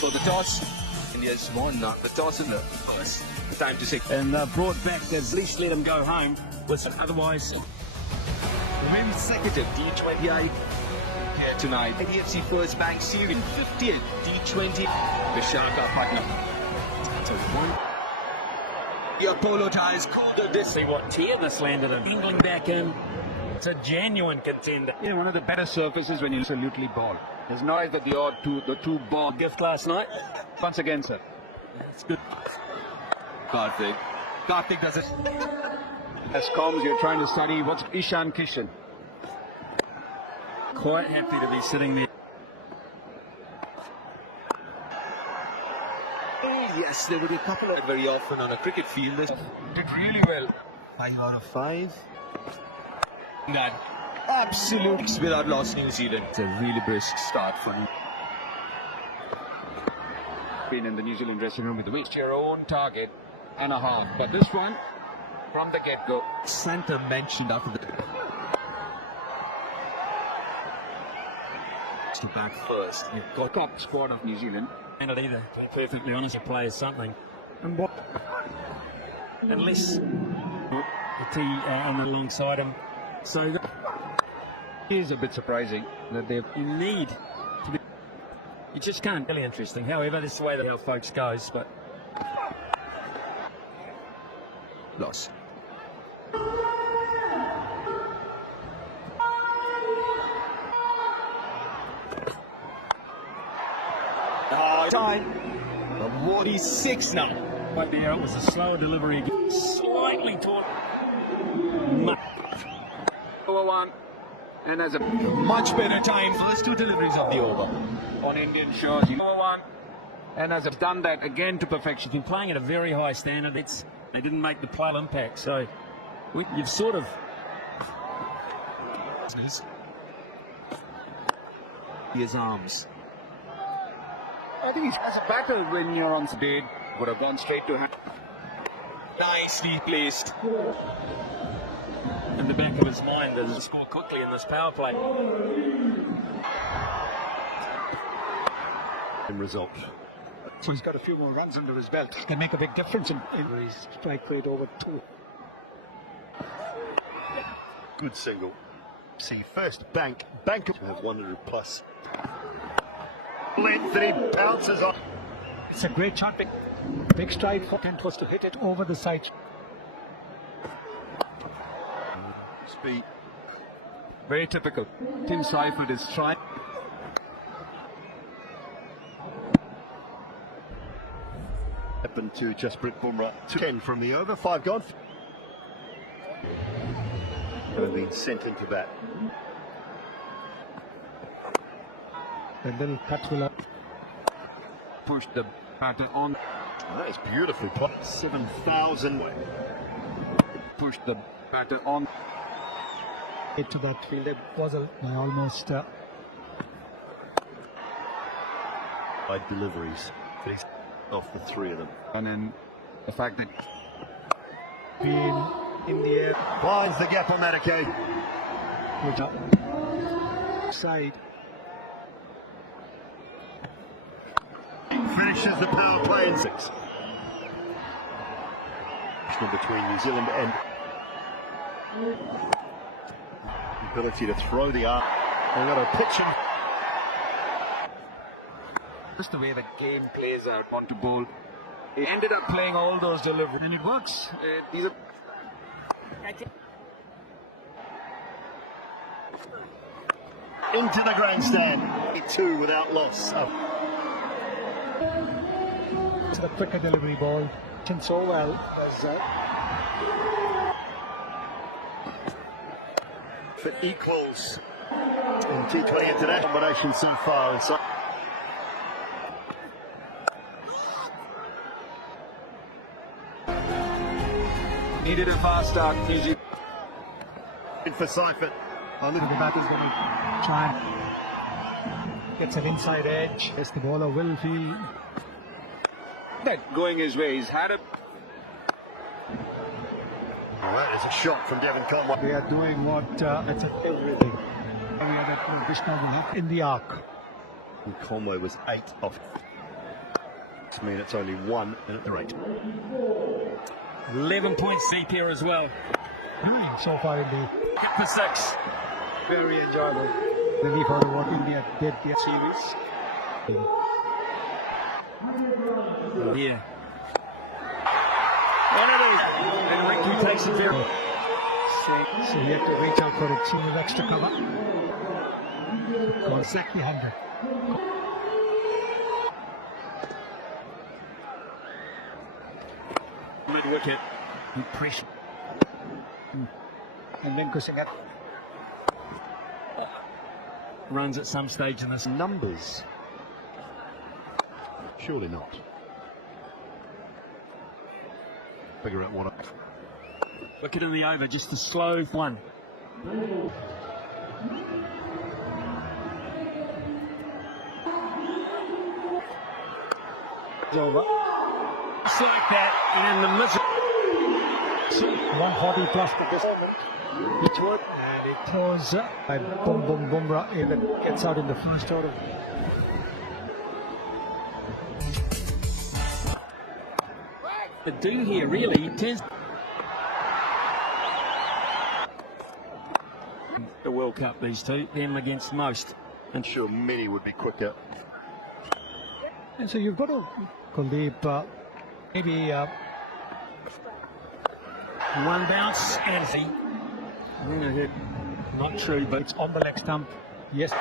So the toss, India's won the toss in the first. Time to say. And brought back, they've at least let him go home. Otherwise, Women's consecutive T20 here tonight. IDFC First Bank Series 50th T20 Vishakhapatnam. So one. Your polo ties called this. see what tier this landed in. England back in. It's a genuine contender. Yeah, one of the better surfaces when you absolutely ball. There's no either the two ball Gift last night. once again, sir. It's good. Karthik does it. As comms, you're trying to study what's Ishan Kishan. Quite happy to be sitting there. Yes, there will be a couple of very often on a cricket field. This Did really well. 5 out of 5. That absolute without loss New Zealand. It's a really brisk start for you. Been in the New Zealand dressing room with the it's your own target and a half. But this one, from the get-go. Center mentioned after the to back first. You've got top squad of New Zealand. And it either, to be perfectly honest, it plays something. And what? Unless the T on alongside him. So It is a bit surprising that they've you need to be. You just can't. Really interesting. However, this is the way that our folks goes. But loss. Time. 46 now. right there, it was a slower delivery. Slightly torn. Over one. And as a Much better time. First two deliveries of the over. on Indian shores, over one. And as I've done that again to perfection. Been playing at a very high standard. They didn't make the play impact, so you've sort of. His arms. I think as a batter when you're on speed, would have gone straight to him. Nicely placed. In the back of his mind, there's a score quickly in this power play. Result. So he's got a few more runs under his belt. Can make a big difference in his strike rate over 2. Good single. See first bank to have 100 plus. Length that he bounces off. It's a great shot. Big stride for Kent was to hit it over the side. Speed. Very typical. Tim Seifert is trying. Happened to Jasprit Bumrah. 10 from the over, 5 gone. And been sent into bat. A little cut will up. Push the batter on. Nice, beautifully played. 7,000. Push the batter on. To that field, it was almost by deliveries off the 3 of them. And then the fact that Being in the air finds the gap on that occasion. Side finishes the power play in 6. Between New Zealand and ability to throw the arm. They've got a pitch him. just the way the game plays out, want to bowl. He ended up playing all those deliveries, and it works. These are Into the grandstand. 2 without loss. To the quicker delivery ball. Did so well as for equals in T20 International combination so far. And so needed a fast start. Easy. for Seifert. I look at the batter's going to try and get an inside edge. Yes, the bowler will feel That going his way. He's had it. Oh, that is a shot from Devon Conway. We are doing what that's everything. We are that Vishnu will have in the arc. And Conway was 8 off. I mean, it's only 1 at the rate. 11 points deep here as well. So far in the Hit for 6. very enjoyable relief out of what India did their series. Yeah. One of these. And Ricky takes it there. So you have to reach out for a team of extra cover. Exactly 100. Mid-wicket. Impression. And then Kusingat. Runs at some stage in this. Numbers? Surely not. Figure out what. Wicket in the over, just a slow one. It's over. Just like that, and in the middle. 140 plus to this moment. Each one. And it throws by Boom Boom Bumrah that gets out in the first order. The D here really turns. The World Cup, these two, them against most. And sure, many would be quicker. And so you've got to, Kuldeep, maybe One bounce and see. Not true, but it's on the leg stump. Yes.